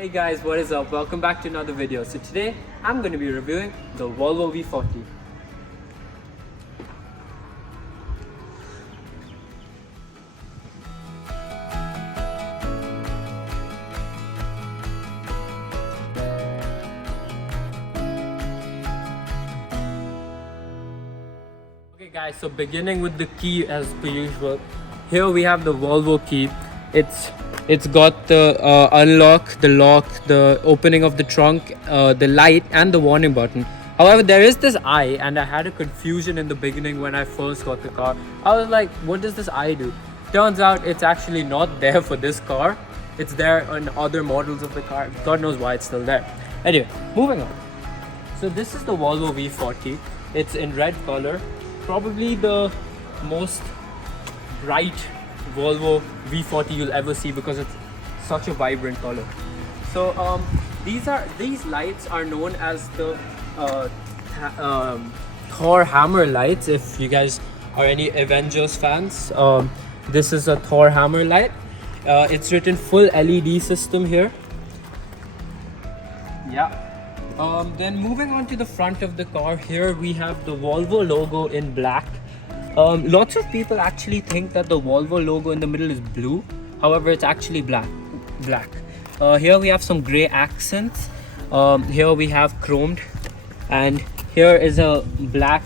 Hey guys, what is up? Welcome back to another video. So today I'm going to be reviewing the Volvo V40. Okay guys, so beginning with the key as per usual. Here we have the Volvo key. It's got the unlock, the lock, the opening of the trunk, the light and the warning button. However, there is this eye and I had a confusion in the beginning when I first got the car. I was like, what does this eye do? Turns out it's actually not there for this car. It's there on other models of the car. God knows why it's still there. Anyway, moving on. So this is the Volvo V40. It's in red color. Probably the most bright Volvo V40 you'll ever see because it's such a vibrant color. So these lights are known as the Thor hammer lights. If you guys are any Avengers fans, this is a Thor hammer light. It's written full LED system here. Yeah. Then moving on to the front of the car, here we have the Volvo logo in black. Lots of people actually think that the Volvo logo in the middle is blue. However, it's actually black. Here we have some gray accents. Here we have chromed, and here is a black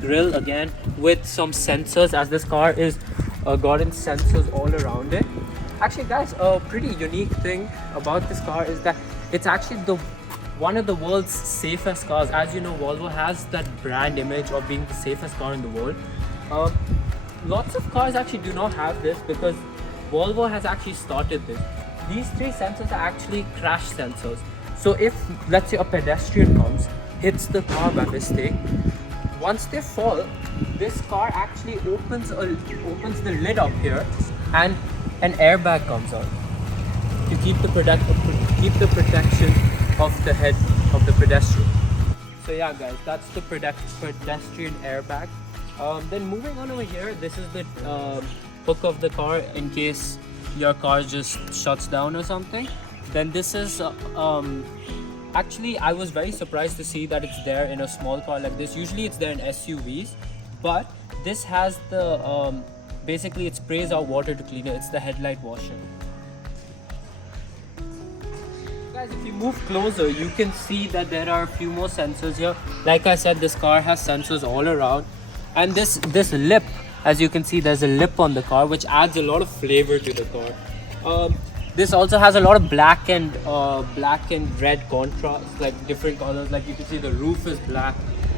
grille again with some sensors, as this car is gotten sensors all around it. Actually guys, a pretty unique thing about this car is that it's actually one of the world's safest cars. As you know, Volvo has that brand image of being the safest car in the world. Lots of cars actually do not have this because Volvo has actually started this. These three sensors are actually crash sensors. So if, let's say, a pedestrian comes, hits the car by mistake, once they fall, this car actually opens the lid up here and an airbag comes out to keep the protection of the head of the pedestrian. So yeah guys, that's the pedestrian airbag. Then moving on over here, this is the hook of the car in case your car just shuts down or something. Then this is actually I was very surprised to see that it's there in a small car like this. Usually it's there in SUVs, but this has the basically it sprays out water to clean it. It's the headlight washer. Guys, if you move closer, you can see that there are a few more sensors here. Like I said, this car has sensors all around, and this lip, as you can see, there's a lip on the car which adds a lot of flavor to the car. This also has a lot of black and red contrast, like different colors. Like you can see the roof is black,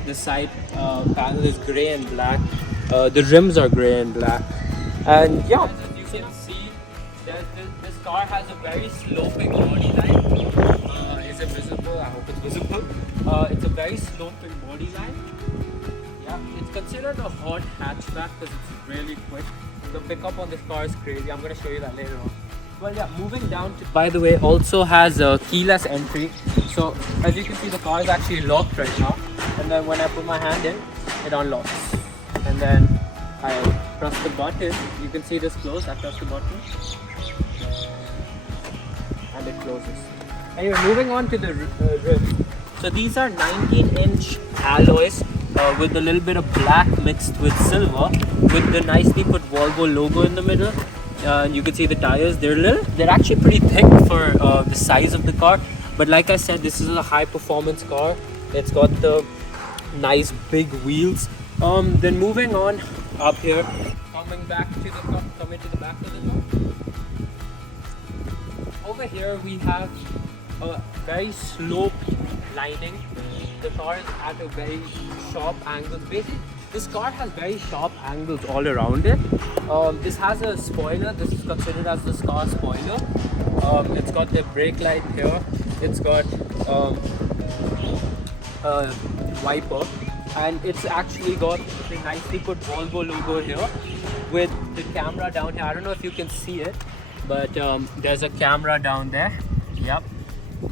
the side panel is gray and black, the rims are gray and black, and yeah, as you can see, this car has a very sloping body line. Is it visible? I hope it's visible. It's a very sloping body line. Yeah, it's considered a hot hatchback because it's really quick. The pickup on this car is crazy. I'm going to show you that later on. Well, yeah, moving down to, by the way, also has a keyless entry. So as you can see, the car is actually locked right now. And then when I put my hand in, it unlocks. And then I press the button. You can see this closed. I press the button and it closes. Anyway, moving on to the rims. So these are 19-inch alloys with a little bit of black mixed with silver, with the nicely put Volvo logo in the middle. You can see the tires. They're actually pretty thick for the size of the car. But like I said, this is a high performance car. It's got the nice big wheels. Then moving on up here, coming to the back of the car. Over here we have a very sloped lining. The car is at a very sharp angle. Basically, this car has very sharp angles all around it. This has a spoiler. This is considered as the car spoiler. It's got the brake light here. It's got a wiper, and it's actually got the nicely put Volvo logo here with the camera down here. I don't know if you can see it, but there's a camera down there. Yep,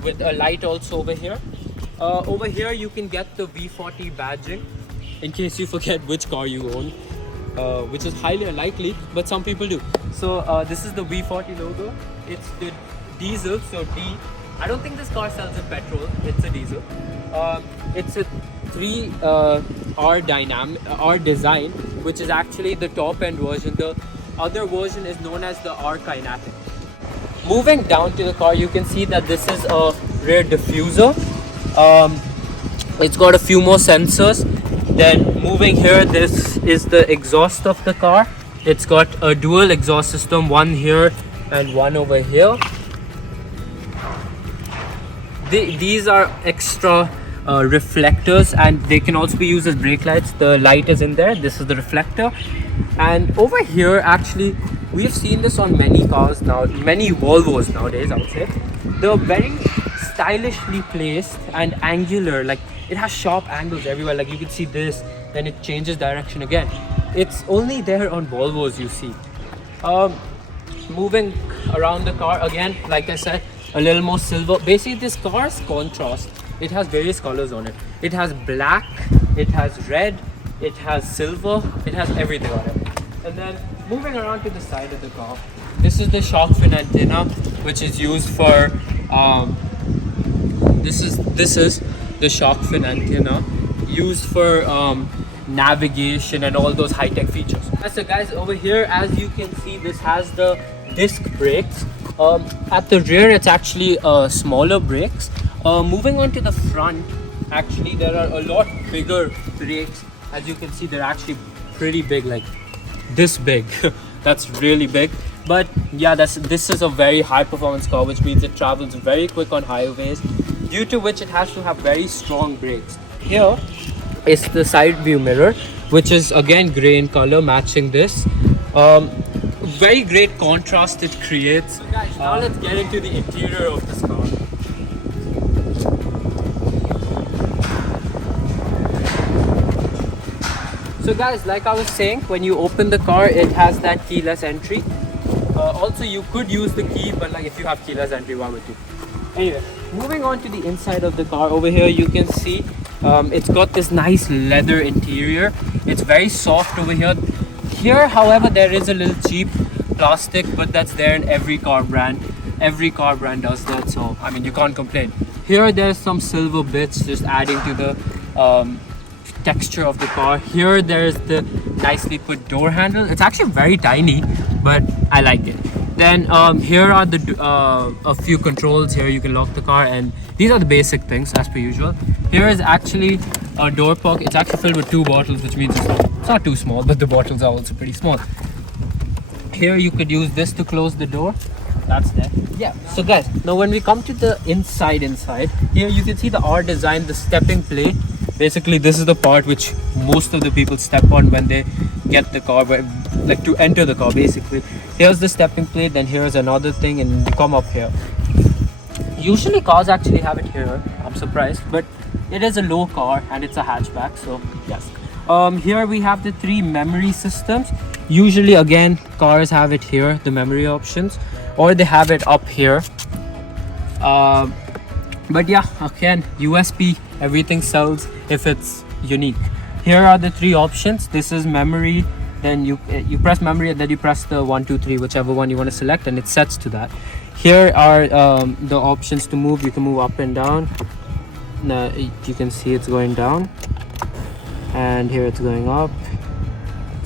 with a light also over here. Over here you can get the V40 badging in case you forget which car you own, which is highly unlikely, but some people do. So this is the V40 logo. It's the diesel, so D. I don't think this car sells in petrol. It's a diesel. It's a 3R design, which is actually the top end version. The other version is known as the R Kinetic. Moving down to the car, you can see that this is a rear diffuser. It's got a few more sensors. Then moving here, this is the exhaust of the car. It's got a dual exhaust system, one here and one over here. These are extra reflectors, and they can also be used as brake lights. The light is in there. This is the reflector. And over here, actually, we've seen this on many cars now, many Volvos nowadays, I would say. They're very stylishly placed and angular, like it has sharp angles everywhere. Like you can see this, then it changes direction again. It's only there on Volvos, you see. Moving around the car again, like I said, a little more silver. Basically, this car's contrast, it has various colors on it. It has black, it has red, it has silver, it has everything on it. And then moving around to the side of the car, this is the shark fin antenna, which is used for this is the shark fin antenna used for navigation and all those high-tech features. So guys, over here, as you can see, this has the disc brakes. At the rear, it's actually smaller brakes. Moving on to the front, actually there are a lot bigger brakes. As you can see, they're actually pretty big, like this big. That's really big. But yeah, this is a very high performance car, which means it travels very quick on highways, due to which it has to have very strong brakes. Here is the side view mirror, which is again gray in color, matching this. Very great contrast it creates. So guys, now let's get into the interior of this car. So guys, like I was saying, when you open the car, it has that keyless entry. Also, you could use the key, but like if you have keyless entry, why would you? Anyway, moving on to the inside of the car, over here you can see it's got this nice leather interior. It's very soft over here. Here, however, there is a little cheap plastic, but that's there in every car brand. Every car brand does that, so I mean, you can't complain. Here, there's some silver bits just adding to the texture of the car. Here, there's the nicely put door handle. It's actually very tiny, but I like it. Then here are the a few controls. Here you can lock the car, and these are the basic things as per usual. Here is actually a door pocket. It's actually filled with 2 bottles, which means it's not too small, but the bottles are also pretty small. Here you could use this to close the door. That's there. Yeah. So guys, now when we come to the inside, here you can see the R design, the stepping plate. Basically, this is the part which most of the people step on when they get the car, like to enter the car. Basically, here's the stepping plate, then here's another thing, and you come up here. Usually cars actually have it here. I'm surprised, but it is a low car and it's a hatchback, so yes. Here we have the 3 memory systems. Usually again, cars have it here, the memory options, or they have it up here. But yeah, again, USB, everything sells if it's unique. Here are the 3 options. This is memory, then you press memory, and then you press the 1 2 3, whichever one you want to select, and it sets to that. Here are the options to move. You can move up and down. Now you can see it's going down, and here it's going up.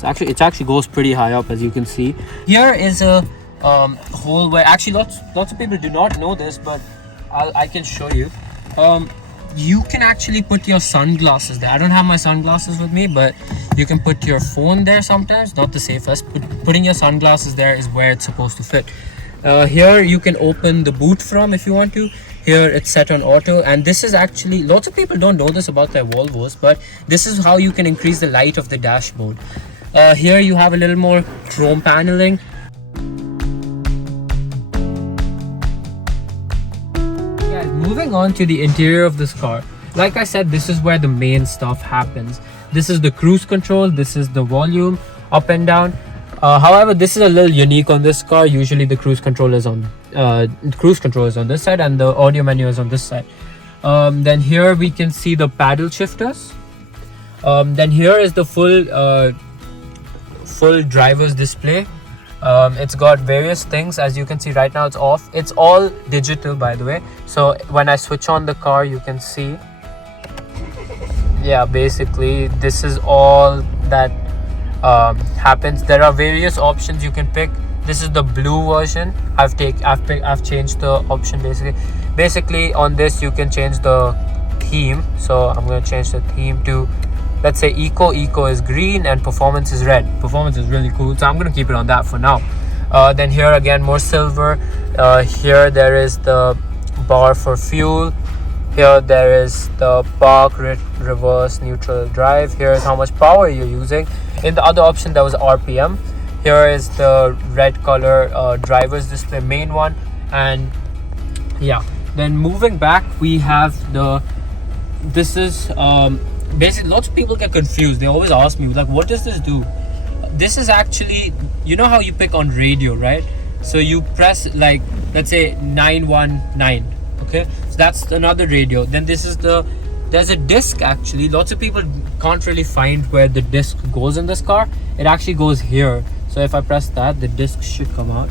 It actually goes pretty high up, as you can see. Here is a hole where actually lots of people do not know this, but I can show you. You can actually put your sunglasses there. I don't have my sunglasses with me, but you can put your phone there sometimes. Not the safest. Putting your sunglasses there is where it's supposed to fit. Here you can open the boot from if you want to. Here it's set on auto, and this is actually, lots of people don't know this about their Volvos, but this is how you can increase the light of the dashboard. Here you have a little more chrome paneling. Yeah, moving on to the interior of this car. Like I said, this is where the main stuff happens. This is the cruise control, this is the volume, up and down. However, this is a little unique on this car. Usually the cruise control is on this side, and the audio menu is on this side. Then here we can see the paddle shifters. Then here is the full driver's display. It's got various things. As you can see right now, it's off. It's all digital, by the way. So when I switch on the car, you can see, yeah, basically this is all that happens. There are various options you can pick. This is the blue version. I've changed the option. Basically on this you can change the theme. So I'm going to change the theme to, let's say, eco is green and performance is red. Performance is really cool, so I'm going to keep it on that for now. Then here again, more silver. Here there is the bar for fuel. Here there is the park, reverse, neutral, drive. Here is how much power you're using. In the other option there was RPM. Here is the red color driver's display, main one. And yeah, then moving back, we have this is basically, lots of people get confused. They always ask me, like, what does this do? This is actually, you know how you pick on radio, right? So you press, like, let's say 919, okay? So that's another radio. Then this is there's a disc actually. Lots of people can't really find where the disc goes in this car. It actually goes here. So if I press that, the disc should come out.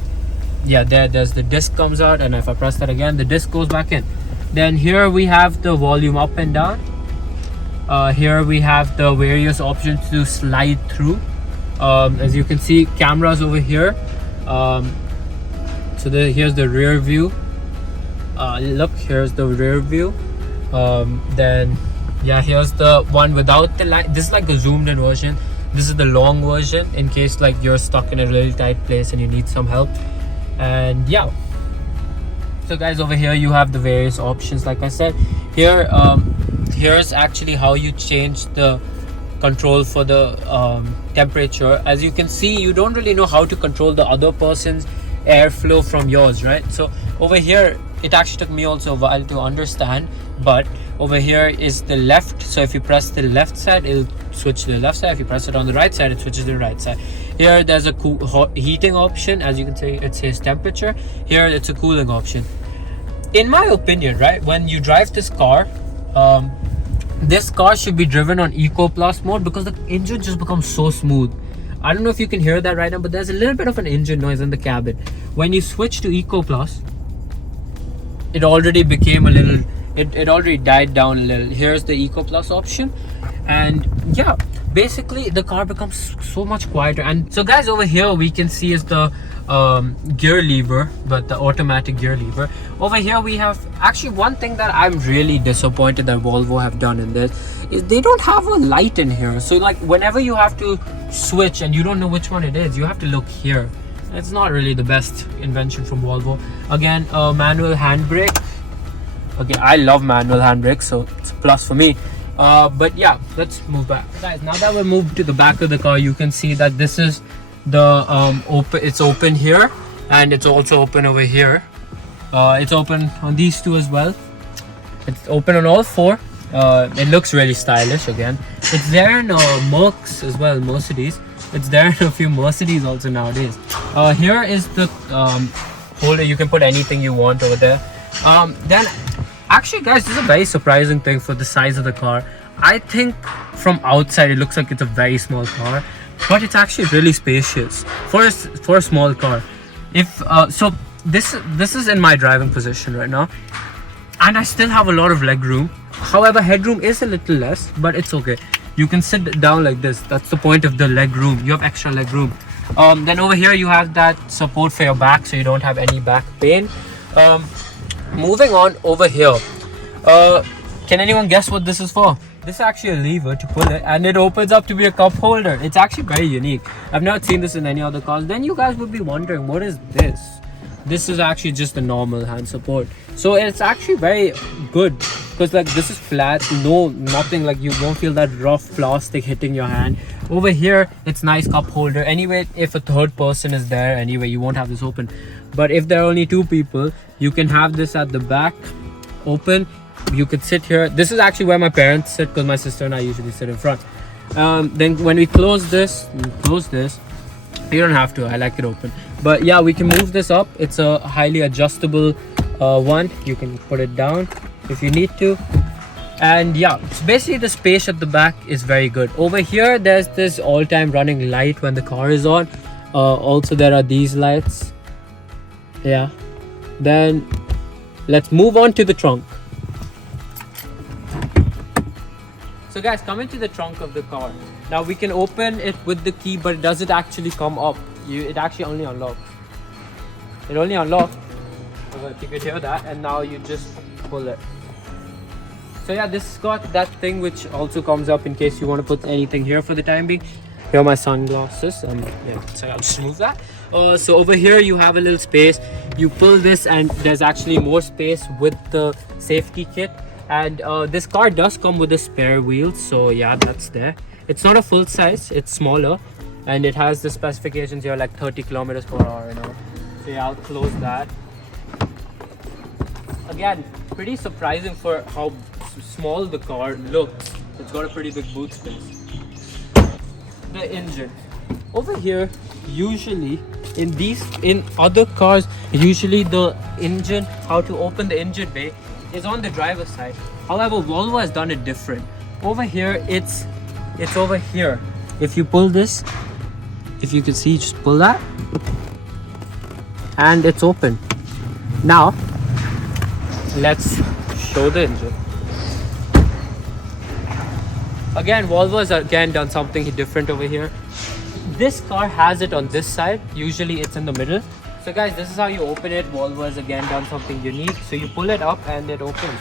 Yeah, there's the disc comes out, and if I press that again, the disc goes back in. Then here we have the volume up and down. Here we have the various options to slide through. As you can see, cameras over here. So here's the rear view. Look, here's the rear view. Then yeah, here's the one without the light. This is like the zoomed in version. This is the long version in case like you're stuck in a really tight place and you need some help. And yeah, so guys, over here you have the various options. Like I said, here's actually how you change the control for the temperature. As you can see, you don't really know how to control the other person's airflow from yours, right? So over here, it actually took me also a while to understand, but over here is the left. So if you press the left side, it'll switch to the left side. If you press it on the right side, it switches to the right side. Here there's a heating option. As you can see, it says temperature. Here it's a cooling option. In my opinion, right, when you drive this car should be driven on Eco Plus mode, because the engine just becomes so smooth. I don't know if you can hear that right now, but there's a little bit of an engine noise in the cabin. When you switch to Eco Plus, it already became a little, it already died down a little. Here's the Eco Plus option, and yeah, basically the car becomes so much quieter. And so guys, over here we can see is the gear lever, but the automatic gear lever. Over here we have actually one thing that I'm really disappointed that Volvo have done in this is they don't have a light in here. So like whenever you have to switch and you don't know which one it is, you have to look here. It's not really the best invention from Volvo. Again, manual handbrake. Okay, I love manual handbrake, so it's a plus for me. But yeah, let's move back, guys. Now that we're moved to the back of the car, you can see that this is the open. It's open here, and it's also open over here. It's open on these two as well. It's open on all four. It looks really stylish. Again, it's there in Mercs as well, Mercedes. It's there in a few Mercedes also nowadays. Here is the holder. You can put anything you want over there. Then actually guys, this is a very surprising thing for the size of the car. I think from outside it looks like it's a very small car, but it's actually really spacious for a small car. If so this is in my driving position right now, and I still have a lot of leg room. However, headroom is a little less, but it's okay. You can sit down like this. That's the point of the leg room. You have extra leg room. Then over here you have that support for your back, so you don't have any back pain. Moving on over here, can anyone guess what this is for? This is actually a lever to pull it, and it opens up to be a cup holder. It's actually very unique. I've not seen this in any other cars. Then you guys would be wondering, what is this? This is actually just a normal hand support. So it's actually very good, because like this is flat, nothing, like you won't feel that rough plastic hitting your hand. Over here it's nice cup holder. Anyway, if a third person is there, anyway, you won't have this open. But if there are only two people, you can have this at the back open. You could sit here. This is actually where my parents sit, because my sister and I usually sit in front. Then when we close this, you don't have to, I like it open. But yeah, we can move this up. It's a highly adjustable one. You can put it down if you need to. And yeah, so basically the space at the back is very good. Over here there's this all-time running light when the car is on. Also there are these lights. Yeah. Then let's move on to the trunk. So guys, coming to the trunk of the car. Now we can open it with the key, but does it actually come up? It actually only unlocks. It only unlocks. If you could hear that, and now you just pull it. So yeah, this has got that thing which also comes up in case you want to put anything here for the time being. Here are my sunglasses. Yeah, so I'll just move that. So over here you have a little space. You pull this and there's actually more space with the safety kit. And this car does come with a spare wheel, so yeah, that's there. It's not a full size, it's smaller, and it has the specifications here like 30 kilometers per hour, you know. So yeah, I'll close that. Again, pretty surprising for how small the car looks. It's got a pretty big boot space. The engine. Over here, usually in other cars, usually the engine, how to open the engine bay is on the driver's side. However, Volvo has done it different. Over here, it's over here. If you pull this, if you can see, just pull that, and it's open. Now, let's show the engine. Again, Volvo has again done something different over here. This car has it on this side. Usually, it's in the middle. So guys, this is how you open it. Volvo has again done something unique. So you pull it up and it opens.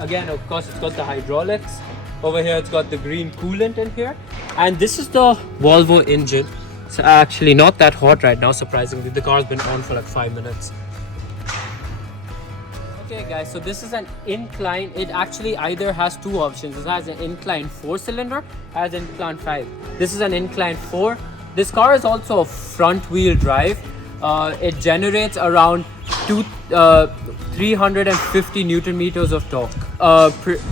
Again, of course, it's got the hydraulics. Over here, it's got the green coolant in here. And this is the Volvo engine. It's actually not that hot right now, surprisingly. The car's been on for like 5 minutes. Okay guys, so this is an incline. It actually either has two options. It has an incline 4-cylinder, has an incline 5. This is an incline 4. This car is also a front wheel drive. It generates around 350 Newton meters of torque.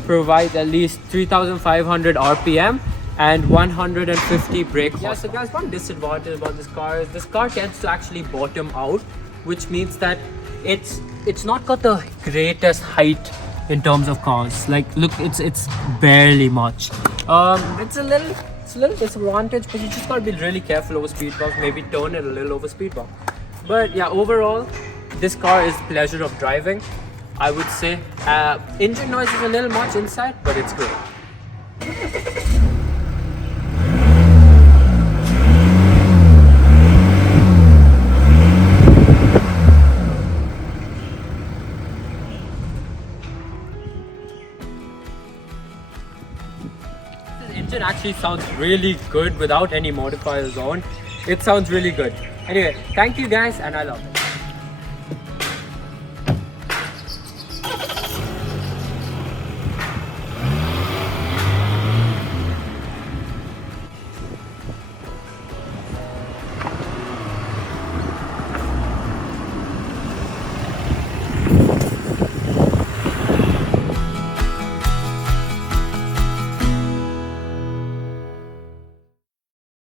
Provides at least 3,500 RPM and 150 brake horsepower. Yeah, so guys, one disadvantage about this car is this car tends to actually bottom out, which means that it's not got the greatest height in terms of cars. Like, look, it's barely much. It's a little disadvantage, but you just gotta be really careful over speed bumps. Maybe turn it a little over speed bump. But yeah, overall, this car is pleasure of driving, I would say. Engine noise is a little much inside, but it's good. This engine actually sounds really good without any modifiers on. It sounds really good. Anyway, thank you guys, and I love it.